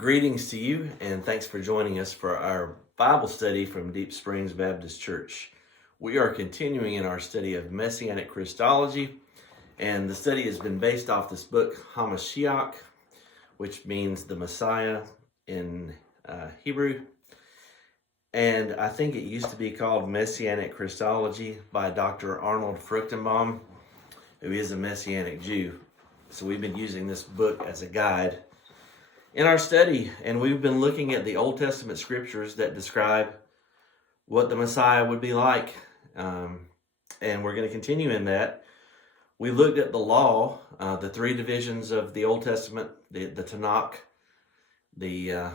Greetings to you, and thanks for joining us for our Bible study from Deep Springs Baptist Church. We are continuing in our study of Messianic Christology, and the study has been based off this book, HaMashiach, which means the Messiah in Hebrew. And I think it used to be called Messianic Christology by Dr. Arnold Fruchtenbaum, who is a Messianic Jew. So we've been using this book as a guide in our study, and we've been looking at the Old Testament scriptures that describe what the Messiah would be like, and we're going to continue in that. We looked at the law, the three divisions of the Old Testament, the Tanakh, the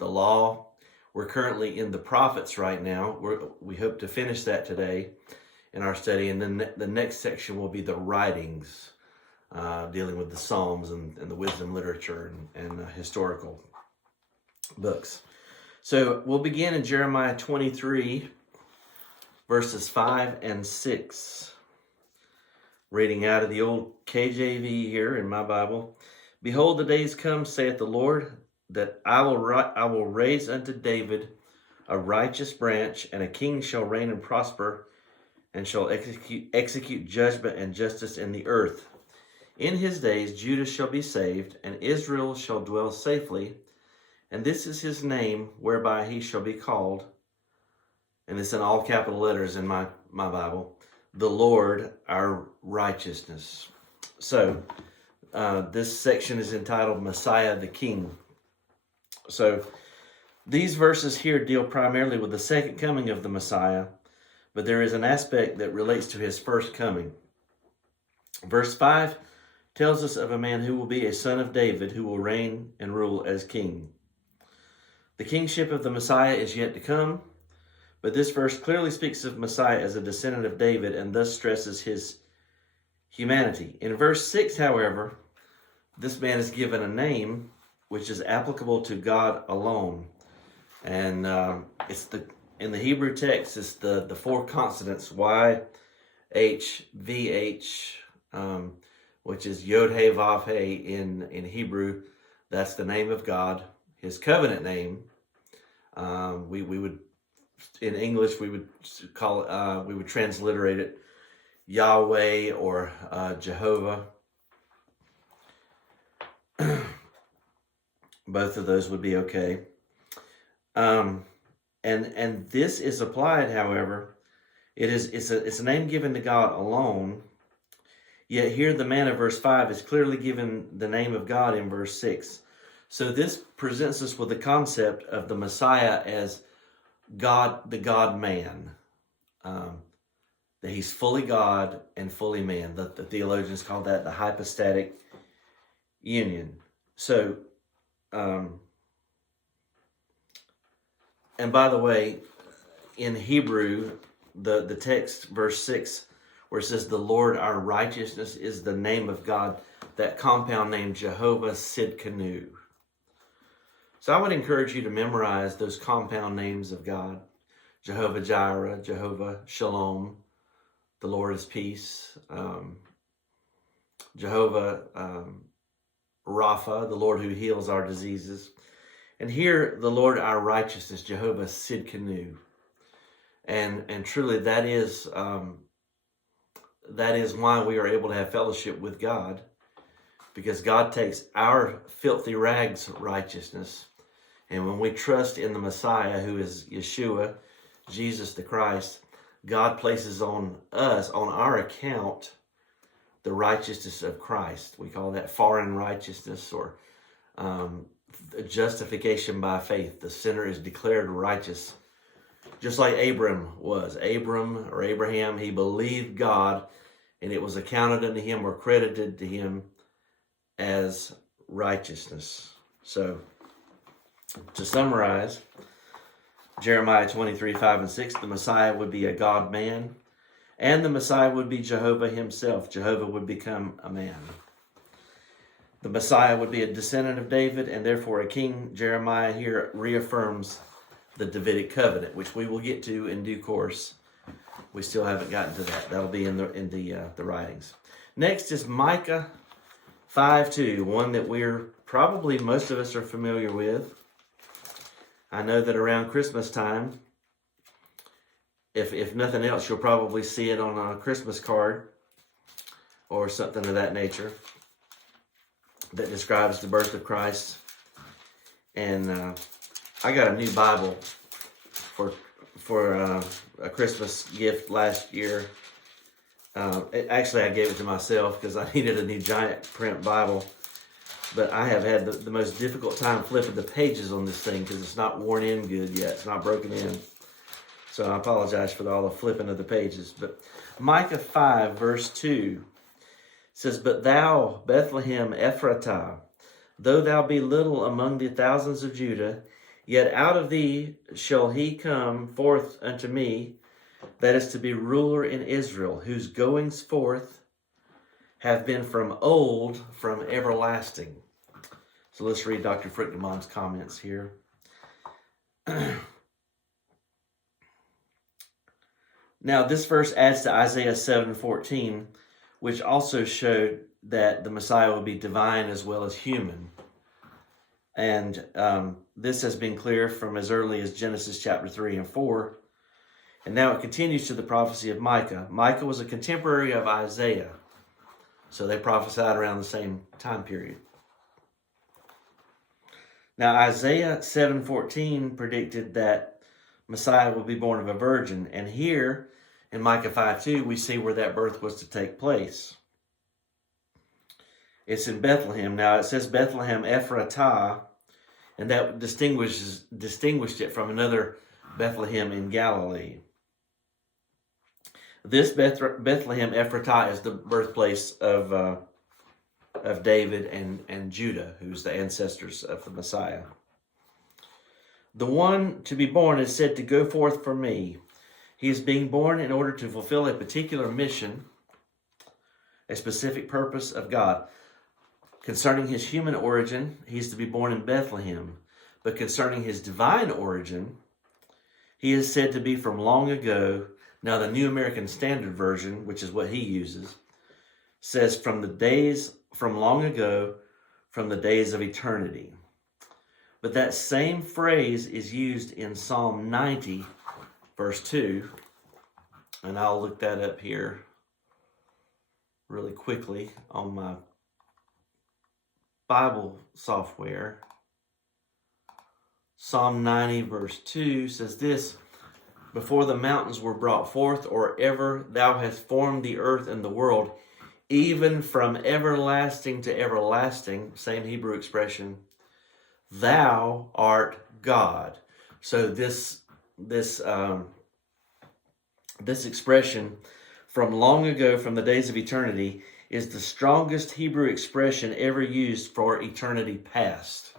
law. We're currently in the prophets right now. We hope to finish that today in our study, and then the next section will be the writings, dealing with the Psalms and the wisdom literature and historical books. So we'll begin in Jeremiah 23, verses 5 and 6. Reading out of the old KJV here in my Bible. Behold, the days come, saith the Lord, that I will raise unto David a righteous branch, and a king shall reign and prosper, and shall execute judgment and justice in the earth. In his days Judah shall be saved, and Israel shall dwell safely, and this is his name whereby he shall be called, and it's in all capital letters in my Bible, the Lord our righteousness. So this section is entitled Messiah the King. So these verses here deal primarily with the second coming of the Messiah, but there is an aspect that relates to his first coming. Verse 5 tells us of a man who will be a son of David, who will reign and rule as king. The kingship of the Messiah is yet to come, but this verse clearly speaks of Messiah as a descendant of David and thus stresses his humanity. In verse 6, however, this man is given a name which is applicable to God alone. And in the Hebrew text, it's the four consonants, Y, H, V, H, which is Yod He Vav He in Hebrew. That's the name of God, his covenant name. We would, in English, we would call it, we would transliterate it Yahweh or Jehovah. Both of those would be okay. And this is applied, however, it's a name given to God alone. Yet here the man of verse 5 is clearly given the name of God in verse 6. So this presents us with the concept of the Messiah as God, the God-man. That he's fully God and fully man. The theologians call that the hypostatic union. So, and by the way, in Hebrew, the text, verse 6, where it says, the Lord our righteousness, is the name of God, that compound name, Jehovah Sidkenu. So I would encourage you to memorize those compound names of God. Jehovah Jireh, Jehovah Shalom, the Lord is peace. Jehovah Rapha, the Lord who heals our diseases. And here, the Lord our righteousness, Jehovah Sidkenu. And truly that is why we are able to have fellowship with God, because God takes our filthy rags righteousness, and when we trust in the Messiah, who is Yeshua, Jesus the Christ, God places on us, on our account, the righteousness of Christ. We call that foreign righteousness, or justification by faith. The sinner is declared righteous, just like Abram was. Abraham, he believed God, and it was accounted unto him or credited to him as righteousness. So, to summarize, Jeremiah 23, 5 and 6, the Messiah would be a God-man, and the Messiah would be Jehovah himself. Jehovah would become a man. The Messiah would be a descendant of David, and therefore a king. Jeremiah here reaffirms the Davidic covenant, which we will get to in due course. We still haven't gotten to that. That'll be in the writings. Next is Micah 5:2, one that we're probably most of us are familiar with. I know that around Christmas time, if nothing else, you'll probably see it on a Christmas card or something of that nature that describes the birth of Christ. And I got a new Bible for a Christmas gift last year. Actually, I gave it to myself because I needed a new giant print Bible. But I have had the most difficult time flipping the pages on this thing because it's not worn in good yet. It's not broken in. So I apologize for all the flipping of the pages. But Micah 5, verse 2 says, "But thou, Bethlehem Ephratah, though thou be little among the thousands of Judah, yet out of thee shall he come forth unto me, that is to be ruler in Israel, whose goings forth have been from old, from everlasting." So let's read Dr. Fruchtemann's comments here. Now, this verse adds to Isaiah 7:14, which also showed that the Messiah would be divine as well as human. And this has been clear from as early as Genesis chapter 3 and 4. And now it continues to the prophecy of Micah. Micah was a contemporary of Isaiah. So they prophesied around the same time period. Now, Isaiah 7:14 predicted that Messiah would be born of a virgin. And here in Micah 5:2, we see where that birth was to take place. It's in Bethlehem. Now, it says Bethlehem Ephratah, and that distinguished it from another Bethlehem in Galilee. This Bethlehem Ephratah is the birthplace of David and Judah, who's the ancestors of the Messiah. The one to be born is said to go forth from me. He is being born in order to fulfill a particular mission, a specific purpose of God. Concerning his human origin, he is to be born in Bethlehem. But concerning his divine origin, he is said to be from long ago. Now, the New American Standard Version, which is what he uses, says from long ago, from the days of eternity. But that same phrase is used in Psalm 90, verse 2. And I'll look that up here really quickly on my Bible software. Psalm 90, verse 2 says this: "Before the mountains were brought forth, or ever thou hast formed the earth and the world, even from everlasting to everlasting," same Hebrew expression, "thou art God." So this expression, from long ago, from the days of eternity, is the strongest Hebrew expression ever used for eternity past.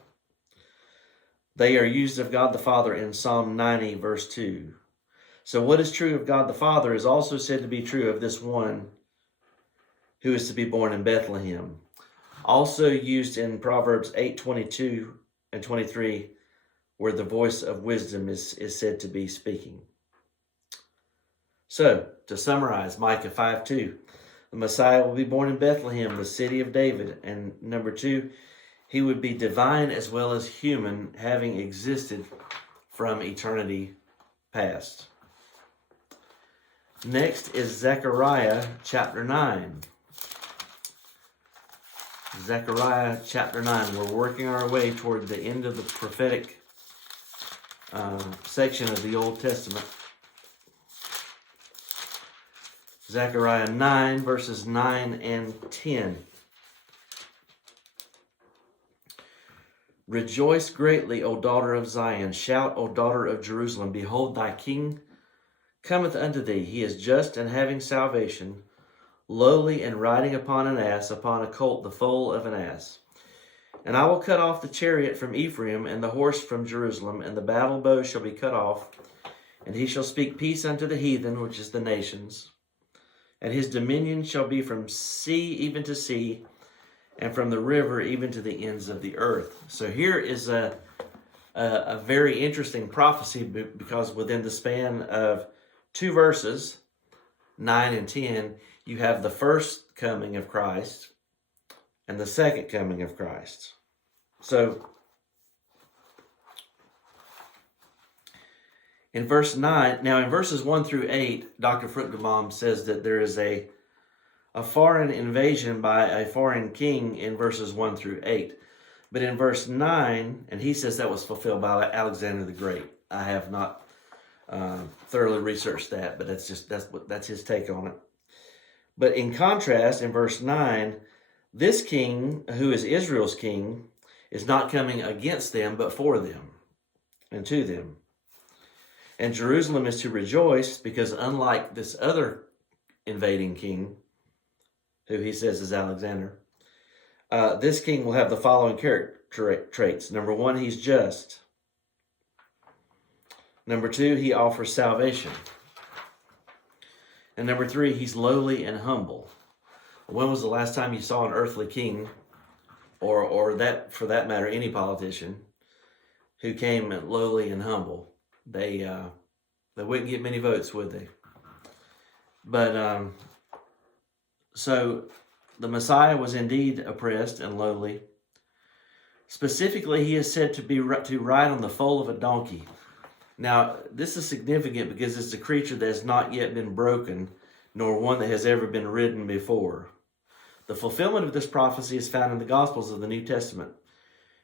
They are used of God the Father in Psalm 90, verse 2. So what is true of God the Father is also said to be true of this one who is to be born in Bethlehem. Also used in Proverbs 8:22 and 23, where the voice of wisdom is said to be speaking. So, to summarize, Micah 5:2, the Messiah will be born in Bethlehem, the city of David. And number 2, he would be divine as well as human, having existed from eternity past. Next is Zechariah chapter 9. Zechariah chapter 9. We're working our way toward the end of the prophetic section of the Old Testament. Zechariah 9, verses 9 and 10. "Rejoice greatly, O daughter of Zion. Shout, O daughter of Jerusalem. Behold, thy king cometh unto thee. He is just and having salvation, lowly and riding upon an ass, upon a colt, the foal of an ass. And I will cut off the chariot from Ephraim, and the horse from Jerusalem, and the battle bow shall be cut off. And he shall speak peace unto the heathen, which is the nations. And his dominion shall be from sea even to sea, and from the river even to the ends of the earth." So here is a very interesting prophecy, because within the span of 2 verses, 9 and 10, you have the first coming of Christ and the second coming of Christ. So, in verse 9, now in verses 1 through 8, Dr. Fruchtenbaum says that there is a foreign invasion by a foreign king in verses 1 through 8. But in verse 9, and he says that was fulfilled by Alexander the Great. I have not thoroughly researched that, but that's his take on it. But in contrast, in verse 9, this king, who is Israel's king, is not coming against them, but for them and to them. And Jerusalem is to rejoice because unlike this other invading king, who he says is Alexander, this king will have the following character traits. Number 1, he's just. Number 2, he offers salvation. And number 3, he's lowly and humble. When was the last time you saw an earthly king, or that, for that matter, any politician, who came lowly and humble? They wouldn't get many votes, would they? But so the Messiah was indeed oppressed and lowly. Specifically, he is said to ride on the foal of a donkey. Now, this is significant because it's a creature that has not yet been broken, nor one that has ever been ridden before. The fulfillment of this prophecy is found in the Gospels of the New Testament,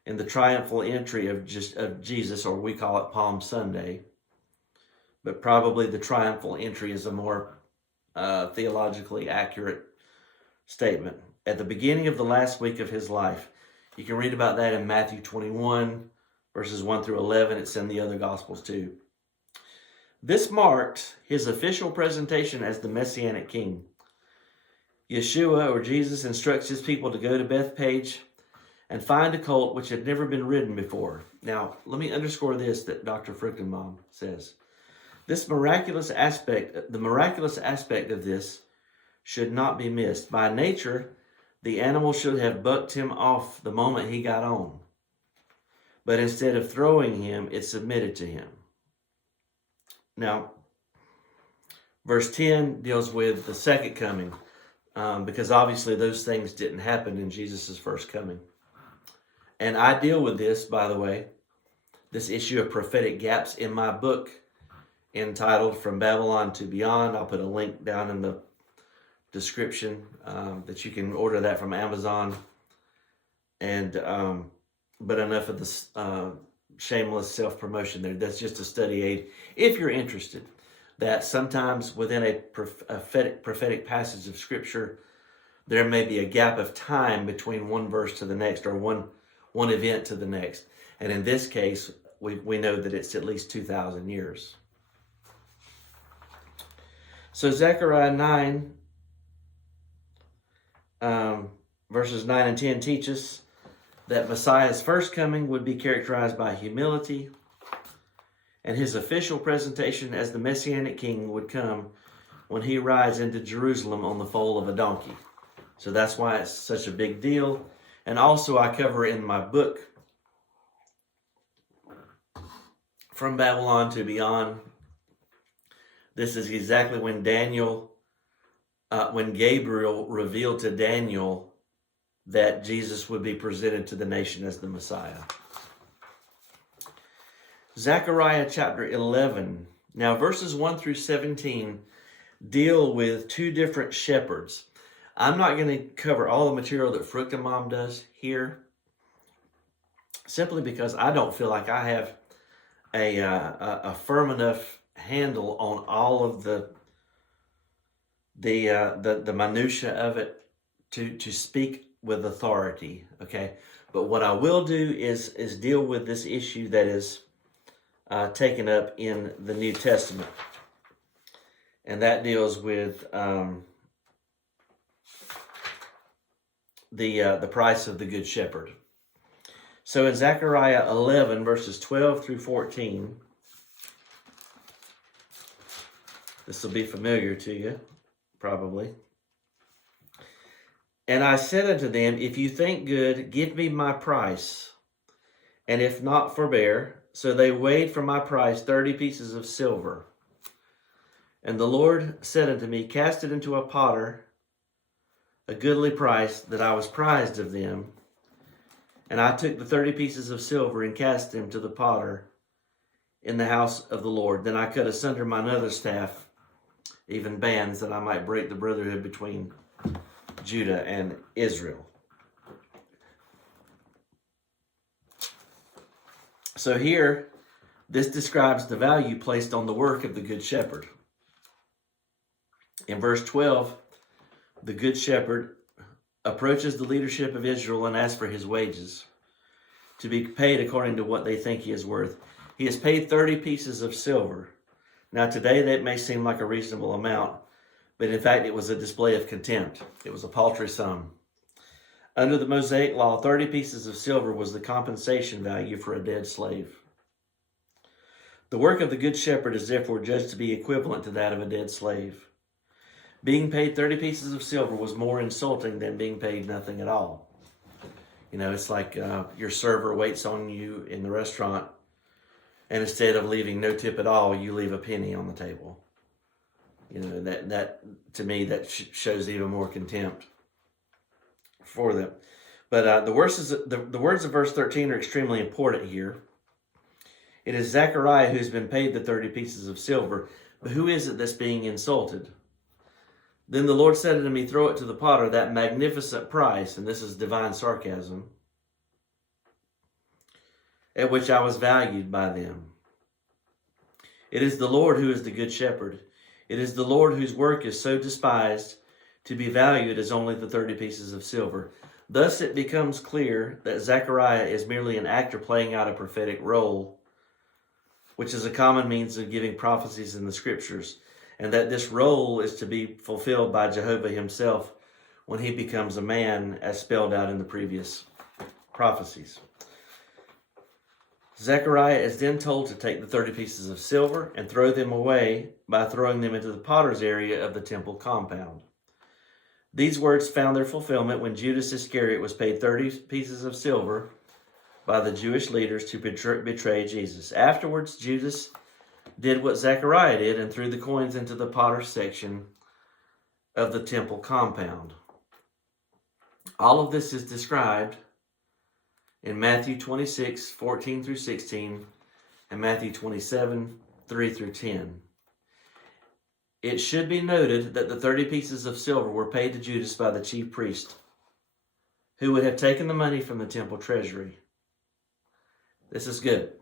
in the triumphal entry of Jesus, or we call it Palm Sunday. But probably the triumphal entry is a more theologically accurate statement. At the beginning of the last week of his life, you can read about that in Matthew 21, verses 1 through 11. It's in the other Gospels too. This marked his official presentation as the Messianic King. Yeshua, or Jesus, instructs his people to go to Bethpage and find a colt which had never been ridden before. Now, let me underscore this that Dr. Fruchtenbaum says. The miraculous aspect of this should not be missed. By nature, the animal should have bucked him off the moment he got on. But instead of throwing him, it submitted to him. Now, verse 10 deals with the second coming, because obviously those things didn't happen in Jesus' first coming. And I deal with this, by the way, this issue of prophetic gaps in my book entitled From Babylon to Beyond. I'll put a link down in the description that you can order that from Amazon. And but enough of this shameless self-promotion there. That's just a study aid if you're interested. That sometimes within a prophetic passage of Scripture, there may be a gap of time between one verse to the next, or one event to the next. And in this case, we know that it's at least 2,000 years. So Zechariah 9, verses 9 and 10 teach us that Messiah's first coming would be characterized by humility, and his official presentation as the Messianic King would come when he rides into Jerusalem on the foal of a donkey. So that's why it's such a big deal. And also I cover in my book, From Babylon to Beyond, this is exactly when Gabriel revealed to Daniel that Jesus would be presented to the nation as the Messiah. Zechariah chapter 11. Now verses 1 through 17 deal with two different shepherds. I'm not going to cover all the material that Fruchtenbaum does here, simply because I don't feel like I have a firm enough handle on all of the minutia of it to speak with authority. Okay, but what I will do is deal with this issue that is taken up in the New Testament, and that deals with the price of the Good Shepherd. So in Zechariah 11, verses 12 through 14, this will be familiar to you, probably. And I said unto them, if you think good, give me my price, and if not, forbear. So they weighed for my price 30 pieces of silver. And the Lord said unto me, cast it into a potter, a goodly price, that I was prized of them. And I took the 30 pieces of silver and cast them to the potter in the house of the Lord. Then I cut asunder mine other staff, even bands, that I might break the brotherhood between Judah and Israel. So here, this describes the value placed on the work of the Good Shepherd. In verse 12, the Good Shepherd approaches the leadership of Israel and asks for his wages to be paid according to what they think he is worth. He is paid 30 pieces of silver. Now today that may seem like a reasonable amount, but in fact it was a display of contempt. It was a paltry sum. Under the Mosaic law, 30 pieces of silver was the compensation value for a dead slave. The work of the Good Shepherd is therefore judged to be equivalent to that of a dead slave. Being paid 30 pieces of silver was more insulting than being paid nothing at all. You know, it's like your server waits on you in the restaurant, and instead of leaving no tip at all, you leave a penny on the table. You know, that to me, that shows even more contempt for them. But the words of verse 13 are extremely important here. It is Zechariah who's been paid the 30 pieces of silver, but who is it that's being insulted? Then the Lord said unto me, throw it to the potter, that magnificent price, and this is divine sarcasm, at which I was valued by them. It is the Lord who is the Good Shepherd. It is the Lord whose work is so despised to be valued as only the 30 pieces of silver. Thus it becomes clear that Zechariah is merely an actor playing out a prophetic role, which is a common means of giving prophecies in the scriptures, and that this role is to be fulfilled by Jehovah himself when he becomes a man, as spelled out in the previous prophecies. Zechariah is then told to take the 30 pieces of silver and throw them away by throwing them into the potter's area of the temple compound. These words found their fulfillment when Judas Iscariot was paid 30 pieces of silver by the Jewish leaders to betray Jesus. Afterwards, Judas did what Zechariah did and threw the coins into the potter's section of the temple compound. All of this is described in Matthew 26, 14 through 16, and Matthew 27, 3 through 10. It should be noted that the 30 pieces of silver were paid to Judas by the chief priest, who would have taken the money from the temple treasury. This is good.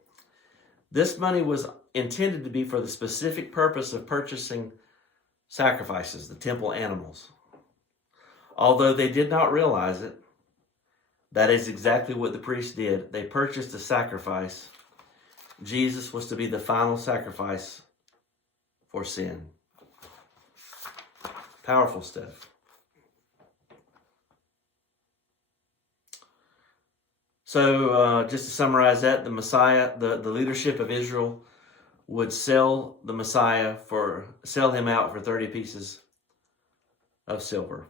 This money was intended to be for the specific purpose of purchasing sacrifices, the temple animals. Although they did not realize it, that is exactly what the priests did. They purchased a sacrifice. Jesus was to be the final sacrifice for sin. Powerful stuff. So just to summarize that, the Messiah, the leadership of Israel would sell the Messiah sell him out for 30 pieces of silver.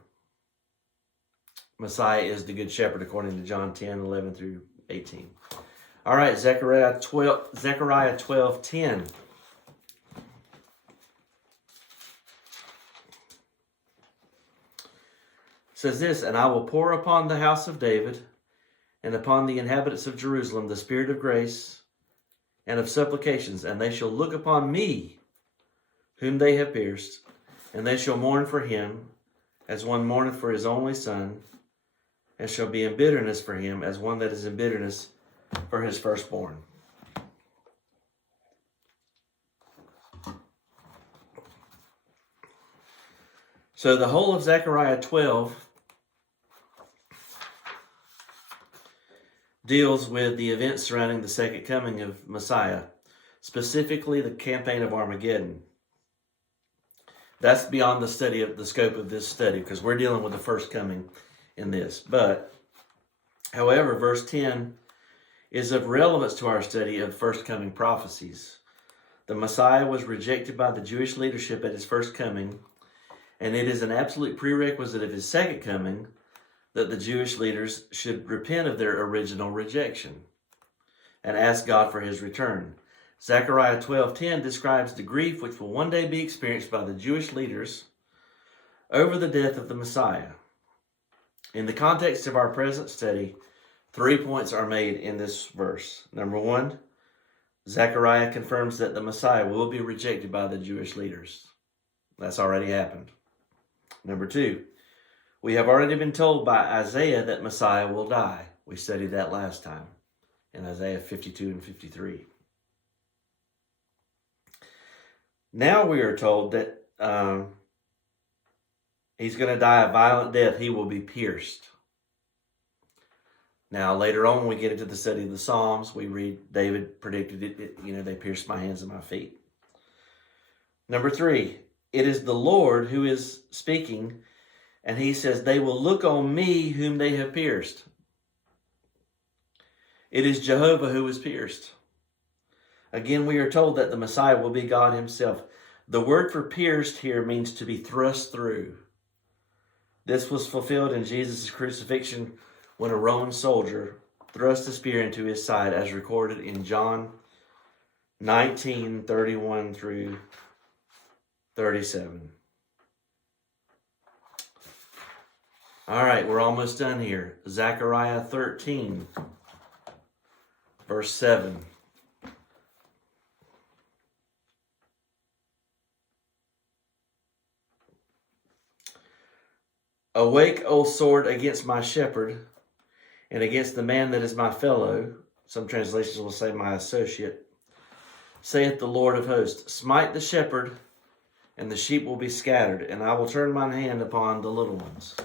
Messiah is the Good Shepherd according to John 10, 11 through 18. All right, Zechariah 12:10. Says this, and I will pour upon the house of David and upon the inhabitants of Jerusalem the spirit of grace and of supplications, and they shall look upon me, whom they have pierced, and they shall mourn for him, as one mourneth for his only son, and shall be in bitterness for him, as one that is in bitterness for his firstborn. So the whole of Zechariah 12 deals with the events surrounding the second coming of Messiah, specifically the campaign of Armageddon. That's beyond the scope of this study, because we're dealing with the first coming in this. But, however, verse 10 is of relevance to our study of first coming prophecies. The Messiah was rejected by the Jewish leadership at his first coming, and it is an absolute prerequisite of his second coming that the Jewish leaders should repent of their original rejection and ask God for his return. Zechariah 12:10 describes the grief which will one day be experienced by the Jewish leaders over the death of the Messiah. In the context of our present study, 3 points are made in this verse. Number one, Zechariah confirms that the Messiah will be rejected by the Jewish leaders. That's already happened. Number two, we have already been told by Isaiah that Messiah will die. We studied that last time in Isaiah 52 and 53. Now we are told that he's going to die a violent death. He will be pierced. Now, later on, when we get into the study of the Psalms, we read David predicted it, they pierced my hands and my feet. Number three, it is the Lord who is speaking, and he says, they will look on me whom they have pierced. It is Jehovah who is pierced. Again, we are told that the Messiah will be God himself. The word for pierced here means to be thrust through. This was fulfilled in Jesus' crucifixion when a Roman soldier thrust a spear into his side, as recorded in John 19:31 through 37. All right, we're almost done here. Zechariah 13, verse 7. Awake, O sword, against my shepherd, and against the man that is my fellow. Some translations will say my associate. Saith the Lord of hosts, smite the shepherd, and the sheep will be scattered, and I will turn mine hand upon the little ones.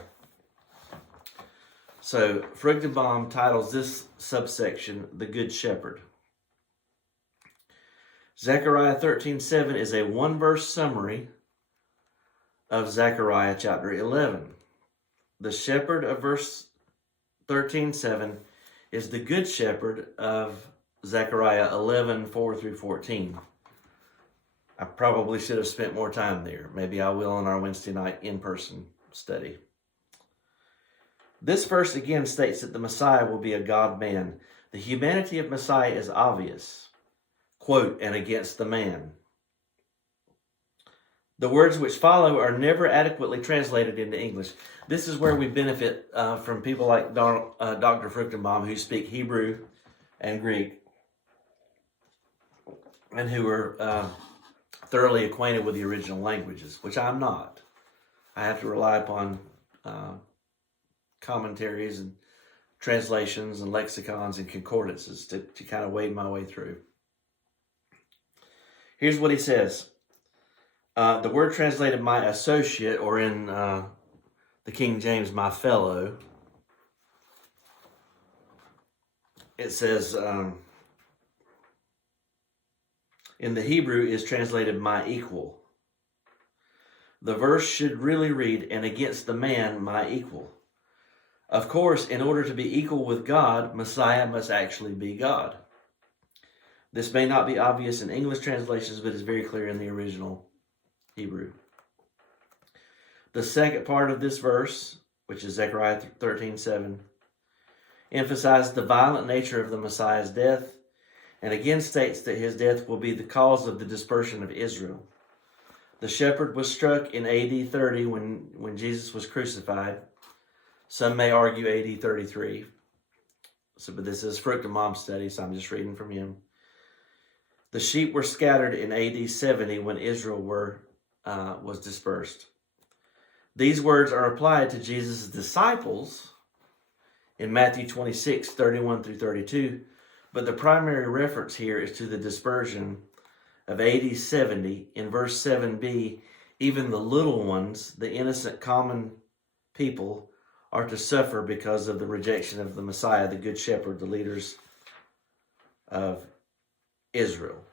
So, Fruchtenbaum titles this subsection, The Good Shepherd. Zechariah 13:7 is a one-verse summary of Zechariah chapter 11. The shepherd of verse 13:7 is the good shepherd of Zechariah 11:4 through 14. I probably should have spent more time there. Maybe I will on our Wednesday night in-person study. This verse again states that the Messiah will be a God-man. The humanity of Messiah is obvious. Quote, and against the man. The words which follow are never adequately translated into English. This is where we benefit from people like Dr. Fruchtenbaum, who speak Hebrew and Greek, and who are thoroughly acquainted with the original languages, which I'm not. I have to rely upon commentaries and translations and lexicons and concordances to kind of wade my way through. Here's what he says. The word translated my associate, or in the King James, my fellow, it says, in the Hebrew is translated my equal. The verse should really read, and against the man, my equal. Of course, in order to be equal with God, Messiah must actually be God. This may not be obvious in English translations, but is very clear in the original Hebrew. The second part of this verse, which is Zechariah 13:7, emphasizes the violent nature of the Messiah's death, and again states that his death will be the cause of the dispersion of Israel. The shepherd was struck in AD 30 when Jesus was crucified. Some may argue AD 33. But this is Fruchtenbaum's study, so I'm just reading from him. The sheep were scattered in AD 70 when Israel was dispersed. These words are applied to Jesus' disciples in Matthew 26:31 through 32, but the primary reference here is to the dispersion of AD 70. In verse 7b, even the little ones, the innocent common people, are to suffer because of the rejection of the Messiah, the Good Shepherd, the leaders of Israel.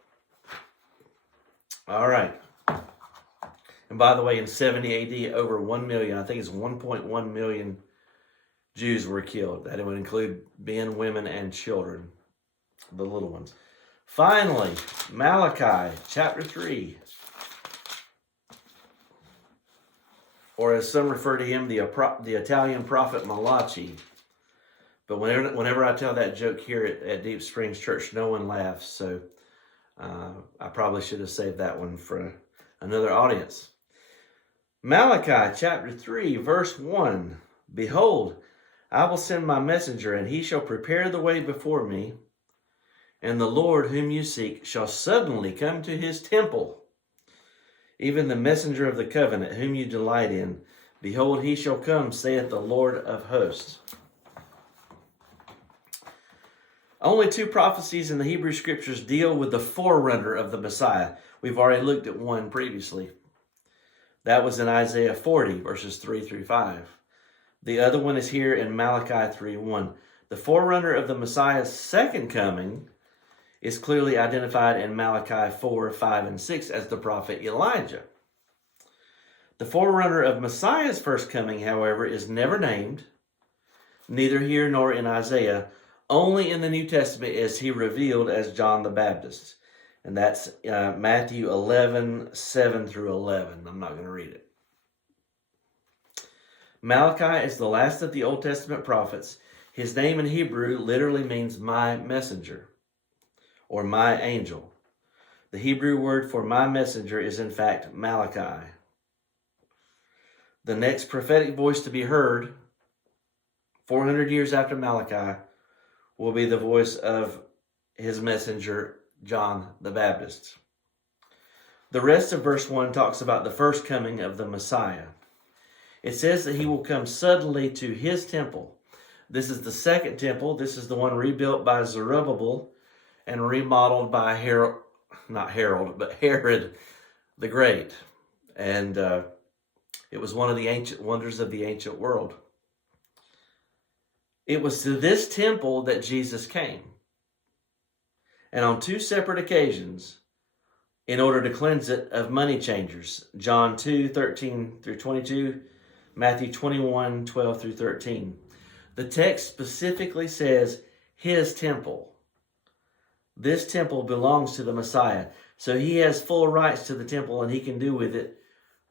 All right. And by the way, in 70 AD, over 1 million, I think it's 1.1 million Jews were killed. That would include men, women, and children, the little ones. Finally, Malachi chapter 3. Or as some refer to him, the Italian prophet Malachi. But whenever I tell that joke here at Deep Springs Church, no one laughs. So I probably should have saved that one for another audience. Malachi chapter 3, verse 1. Behold, I will send my messenger, and he shall prepare the way before me. And the Lord whom you seek shall suddenly come to his temple. Even the messenger of the covenant whom you delight in. Behold, he shall come, saith the Lord of hosts. Only 2 prophecies in the Hebrew Scriptures deal with the forerunner of the Messiah. We've already looked at one previously. That was in Isaiah 40, verses 3 through 5. The other one is here in Malachi 3:1. The forerunner of the Messiah's second coming is clearly identified in Malachi 4, 5, and 6 as the prophet Elijah. The forerunner of Messiah's first coming, however, is never named, neither here nor in Isaiah. Only in the New Testament is he revealed as John the Baptist. And that's Matthew 11, 7 through 11. I'm not going to read it. Malachi is the last of the Old Testament prophets. His name in Hebrew literally means my messenger or my angel. The Hebrew word for my messenger is in fact Malachi. The next prophetic voice to be heard 400 years after Malachi will be the voice of his messenger, John the Baptist. The rest of verse 1 talks about the first coming of the Messiah. It says that he will come suddenly to his temple. This is the second temple. This is the one rebuilt by Zerubbabel and remodeled by Herod the Great. And it was one of the ancient wonders of the ancient world. It was to this temple that Jesus came. And on 2 separate occasions, in order to cleanse it of money changers. John 2, 13 through 22, Matthew 21, 12 through 13. The text specifically says his temple. This temple belongs to the Messiah. So he has full rights to the temple and he can do with it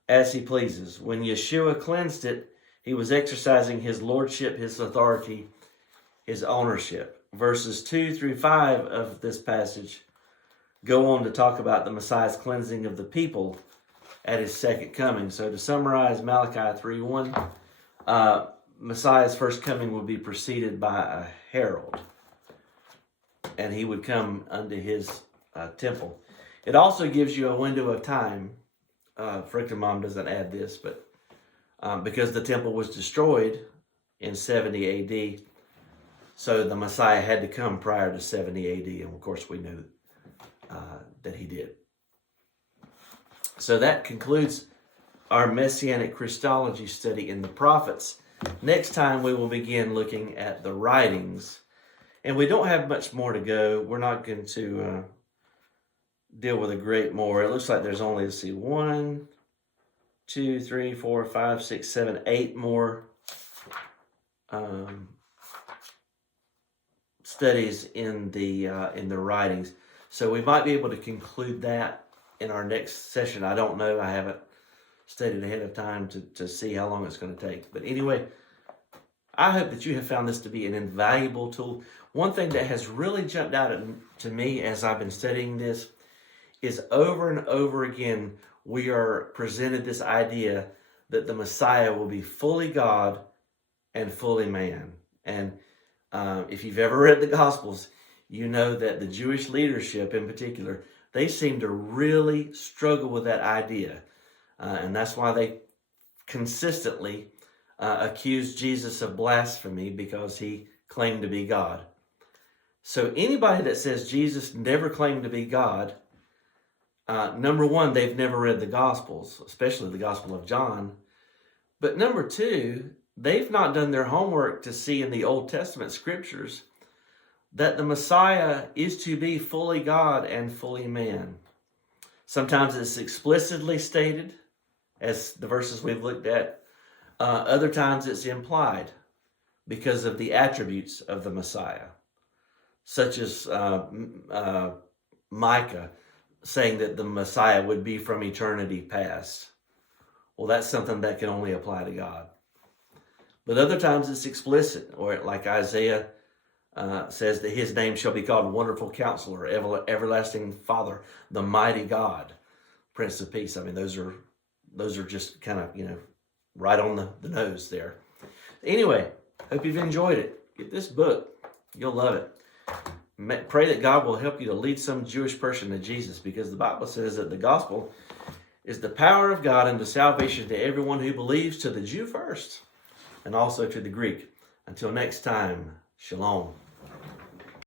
as he pleases. When Yeshua cleansed it, he was exercising his lordship, his authority, his ownership. Verses 2 through 5 of this passage go on to talk about the Messiah's cleansing of the people at his second coming. So to summarize Malachi 3:1, Messiah's first coming would be preceded by a herald, and he would come unto his temple. It also gives you a window of time. Frickin' Mom doesn't add this, but because the temple was destroyed in 70 AD, so the Messiah had to come prior to 70 AD, and of course we know that he did. So that concludes our Messianic Christology study in the prophets. Next time we will begin looking at the writings, and we don't have much more to go. We're not going to deal with a great more. It looks like there's only, let's see, 1, 2, 3, 4, 5, 6, 7, 8 more studies in the writings. So we might be able to conclude that in our next session. I don't know. I haven't studied ahead of time to see how long it's going to take. But anyway, I hope that you have found this to be an invaluable tool. One thing that has really jumped out to me as I've been studying this is over and over again, we are presented this idea that the Messiah will be fully God and fully man. And if you've ever read the Gospels, you know that the Jewish leadership in particular, they seem to really struggle with that idea. And that's why they consistently accused Jesus of blasphemy, because he claimed to be God. So anybody that says Jesus never claimed to be God, number one, they've never read the Gospels, especially the Gospel of John. But number two, they've not done their homework to see in the Old Testament scriptures that the Messiah is to be fully God and fully man. Sometimes it's explicitly stated, as the verses we've looked at. Other times it's implied because of the attributes of the Messiah, such as Micah saying that the Messiah would be from eternity past. Well, that's something that can only apply to God. But other times it's explicit, or like Isaiah says that his name shall be called Wonderful Counselor, Everlasting Father, the Mighty God, Prince of Peace. I mean, those are just kind of, right on the nose there. Anyway, Hope you've enjoyed it. Get this book. You'll love it. Pray that God will help you to lead some Jewish person to Jesus, because the Bible says that the gospel is the power of God unto salvation to everyone who believes, to the Jew first, and also to the Greek. Until next time, shalom.